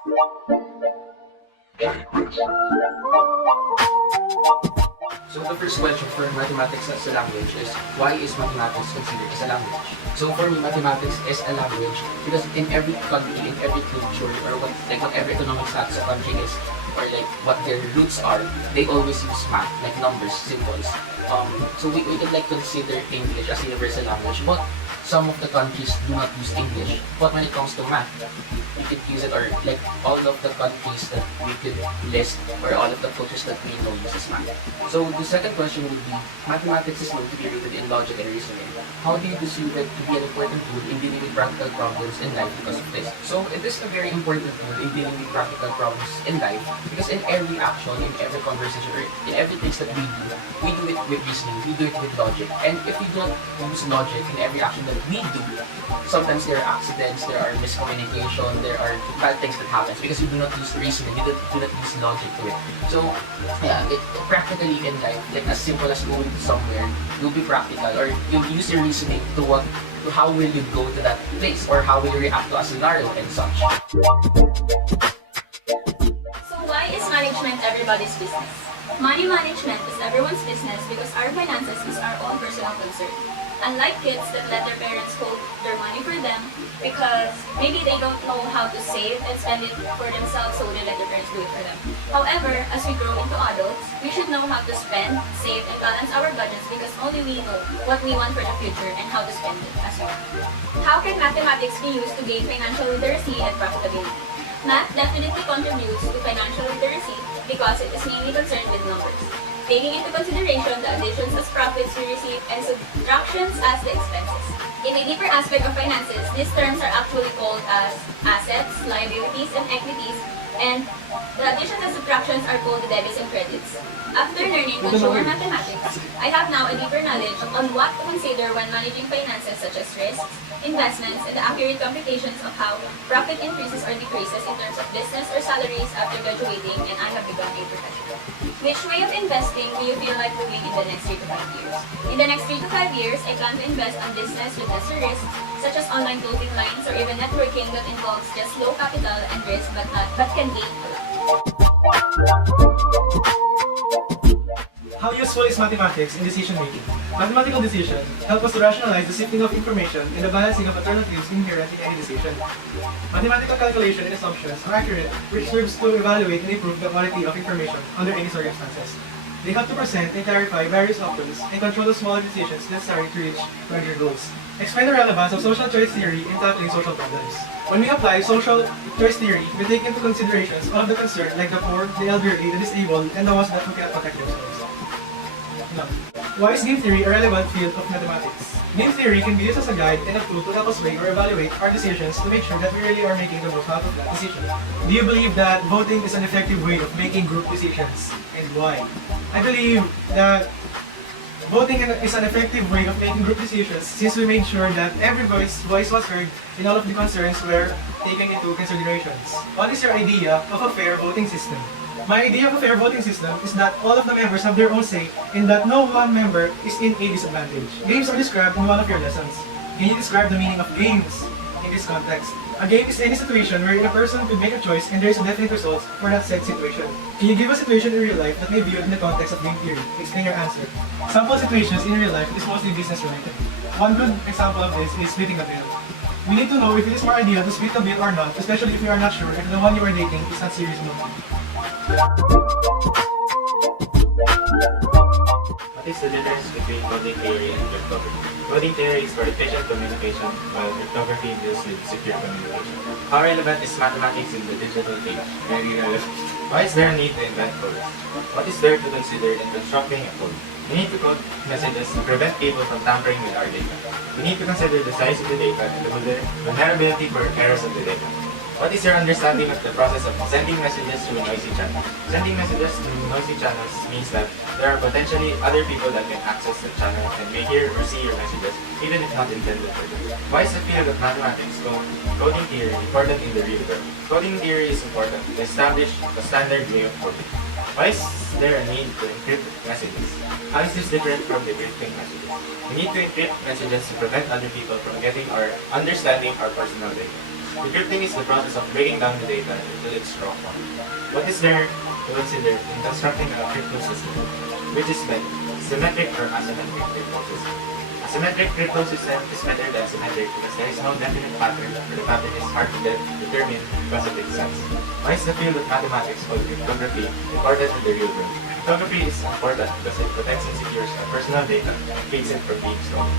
So the first question for mathematics as a language is, why is mathematics considered as a language? So for me, mathematics is a language because in every country, in every culture, or whatever economic status a country is, or like what their roots are, they always use math, like numbers, symbols. So we could like consider English as a universal language, but some of the countries do not use English. But when it comes to math, we could use it, or like all of the countries that we could list, or all of the cultures that we know uses math. So the second question would be, mathematics is known to be rooted in logic and reasoning. How do you perceive it to be an important tool in dealing with practical problems in life because of this? So it is a very important tool in dealing with practical problems in life because in every action, in every conversation, or in everything that we do it with reasoning, we do it with logic. And if we do not use logic in every action that we do, sometimes there are accidents, there are miscommunication, there are bad things that happens because you do not use reasoning, you do not use logic to it. So yeah, practically in life, like as simple as going to somewhere, you'll be practical, or you'll use your reasoning to how will you go to that place, or how will you react to a scenario and such. So why is management everybody's business? Money management is everyone's business because our finances is our own personal concern. Unlike kids that let their parents hold their money for them because maybe they don't know how to save and spend it for themselves, so they let their parents do it for them. However, as we grow into adults, we should know how to spend, save, and balance our budgets because only we know what we want for the future and how to spend it as well. How can mathematics be used to gain financial literacy and profitability? Math definitely contributes to financial literacy because it is mainly concerned with numbers, taking into consideration the additions as profits we receive and subtractions as the expenses. In a deeper aspect of finances, these terms are actually called as assets, liabilities, and equities, and the additions and subtractions are called the debits and credits. After learning consumer mathematics, I have now a deeper knowledge on what to consider when managing finances such as risks, investments, and the accurate computations of how profit increases or decreases in terms of business or salaries after graduating, and I have become a professional. Which way of investing do you feel like doing in the next 3 to 5 years? In the next 3 to 5 years, I plan to invest on business with lesser risks, such as online clothing lines or even networking that involves just low capital and risk but can gain a lot. How useful is mathematics in decision making? Mathematical decisions help us to rationalize the sifting of information and the balancing of alternatives inherent in any decision. Mathematical calculation and assumptions are accurate, which serves to evaluate and improve the quality of information under any circumstances. They help to present and clarify various options and control the smaller decisions necessary to reach larger goals. Explain the relevance of social choice theory in tackling social problems. When we apply social choice theory, we take into consideration all of the concerned, like the poor, the elderly, the disabled, and the ones that who cannot protect themselves. Now, why is game theory a relevant field of mathematics? Game theory can be used as a guide and a tool to help us weigh or evaluate our decisions to make sure that we really are making the most out of that decision. Do you believe that voting is an effective way of making group decisions, and why? I believe that voting is an effective way of making group decisions since we made sure that every voice was heard and all of the concerns were taken into considerations. What is your idea of a fair voting system? My idea of a fair voting system is that all of the members have their own say and that no one member is in a disadvantage. Games are described in one of your lessons. Can you describe the meaning of games in this context? A game is any situation where a person could make a choice and there is a definite result for that said situation. Can you give a situation in real life that may be viewed in the context of game theory? Explain your answer. Sample situations in real life is mostly business related. One good example of this is splitting a bill. We need to know if it is more ideal to split the bill or not, especially if you are not sure if the one you are dating is not serious enough. What is the difference between coding theory and cryptography? Coding theory is for efficient communication, while cryptography deals with secure communication. How relevant is mathematics in the digital age? Very relevant. Why is there a need to invent codes? What is there to consider in constructing a code? We need to code messages to prevent people from tampering with our data. We need to consider the size of the data and the vulnerability for errors of the data. What is your understanding of the process of sending messages through noisy channels? Sending messages through noisy channels means that there are potentially other people that can access the channel and may hear or see your messages, even if not intended for them. Why is the field of mathematics called coding theory important in the real world? Coding theory is important to establish a standard way of coding. Why is there a need to encrypt messages? How is this different from decrypting messages? We need to encrypt messages to prevent other people from getting or understanding our personal data. Decrypting is the process of breaking down the data into its raw form. What is there to consider in constructing a crypto system, which is like symmetric or asymmetric crypto system? A symmetric crypto system is better than symmetric because there is no definite pattern, or the pattern is hard to determine because of its size. Why is the field of mathematics called cryptography important in the real world? Cryptography is important because it protects and secures our personal data and keeps it from being stolen.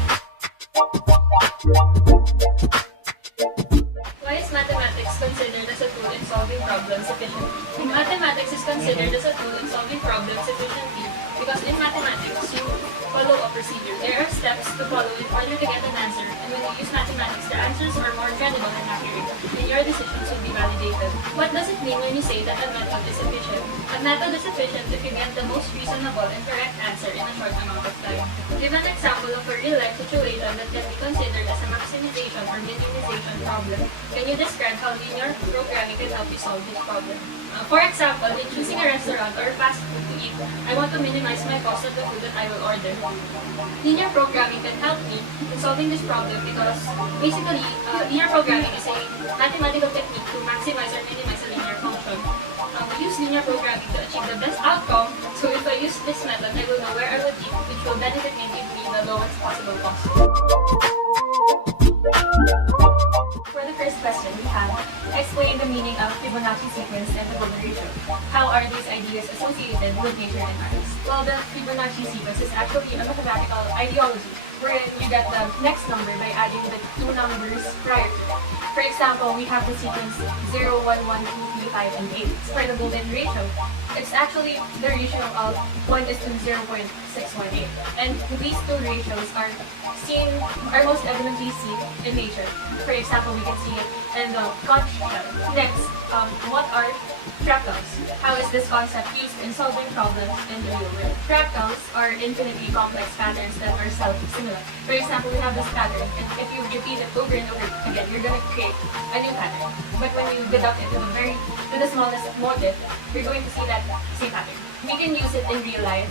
Why is mathematics considered as a tool in solving problems efficiently? Mathematics is considered as a tool in solving problems efficiently because in mathematics you follow a procedure. There are steps to follow in order to get an answer, and when you use mathematics, the answers are more credible and accurate, and your decisions will be validated. What does it mean when you say that a method is efficient? A method is efficient if you get the most reasonable and correct answer in a short amount of time. Give an example of a real-life situation that can be considered as a maximization or minimization problem. Can you describe how linear programming can help you solve this problem? For example, in choosing a restaurant or fast food to eat, I want to minimize my cost of the food that I will order. Linear programming can help me in solving this problem because basically, linear programming is a mathematical technique to maximize or minimize a linear function. We use linear programming to achieve the best outcome, so if I use this method, I will know where I would eat, which will benefit me and give me the lowest possible cost. For the first question, we have explain the meaning of Fibonacci sequence and the golden ratio. How are these ideas associated with nature and arts? Well, the Fibonacci sequence is actually a mathematical ideology wherein you get the next number by adding the two numbers prior to it. For example, we have the sequence 0, 1, 1, 2, 3, 5, and 8. For the golden ratio, it's actually the ratio of 1 is to 0.618. And these two ratios are most evidently seen in nature. For example, we can see it in the conch shell. Next, what are fractals? How is this concept used in solving problems in the real world? Fractals are infinitely complex patterns that are self-similar. For example, we have this pattern, and if you repeat it over and over again, you're going to create a new pattern. But when you deduct it to the smallest motive, you're going to see that same pattern. We can use it in real life,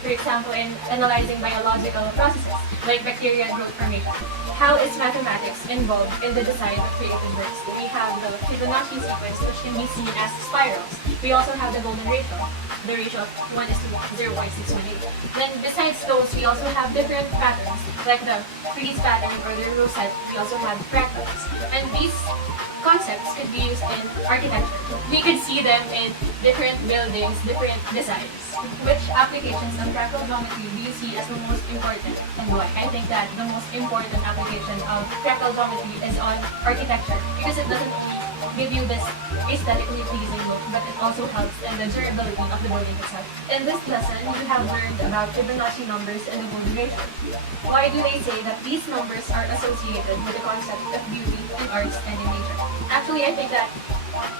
for example, in analyzing biological processes like bacteria growth formation. How is mathematics involved in the design of creative works? We have the Fibonacci sequence, which can be seen as spirals. We also have the golden ratio. The ratio of 1 is to 0.618. Then besides those, we also have different patterns, like the freeze pattern or the rosette. We also have fractals. And these concepts could be used in architecture. We could see them in different buildings, different designs. Which applications of fractal geometry do you see as the most important, and why? I think that the most important application of fractal geometry is on architecture because it doesn't only give you this aesthetically pleasing look, but it also helps in the durability of the building itself. In this lesson, you have learned about Fibonacci numbers and the golden ratio. Why do they say that these numbers are associated with the concept of beauty in arts and in nature? Actually, I think that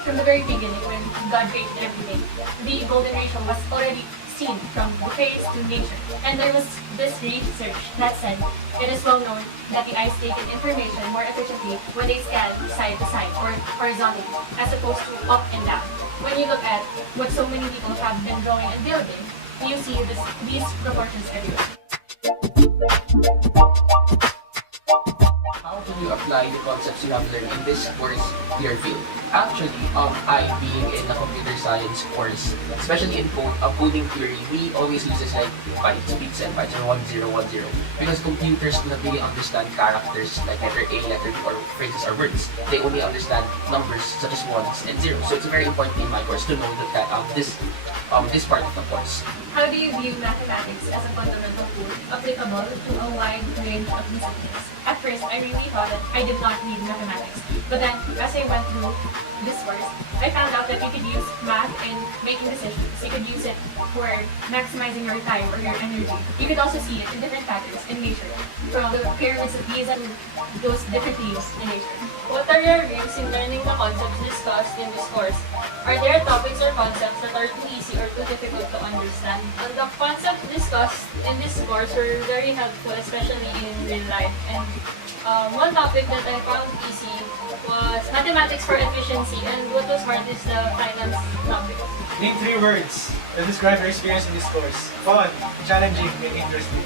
from the very beginning, when God created everything, the golden ratio was already seen from buffets to nature. And there was this research that said it is well known that the eyes take in information more efficiently when they scan side to side or horizontally as opposed to up and down. When you look at what so many people have been drawing and building, you see these proportions everywhere. How can you apply the concepts you have learned in this course to your field? Actually, I being in a computer science course, especially in coding theory, we always use this like bytes, bits and bytes, or 1010, because computers do not really understand characters like letter A, letter B, or phrases or words. They only understand numbers such as ones and zeros. So it's very important in my course to know that this part of the course. How do you view mathematics as a fundamental tool applicable to a wide range of disciplines? At first, I really thought that I did not need mathematics. But then, as I went through this course, I found out that you could use math in making decisions. You could use it for maximizing your time or your energy. You could also see it in different patterns in nature, from the pyramids of Giza and those different leaves in nature. What are your views in learning the concepts discussed in this course? Are there topics or concepts that are too easy or too difficult to understand? And the concepts discussed in this course were very helpful, especially in real life. And one topic that I found easy was mathematics for efficiency, and what was hard is the finance topic. Name 3 words that describe your experience in this course. Fun, challenging, and interesting.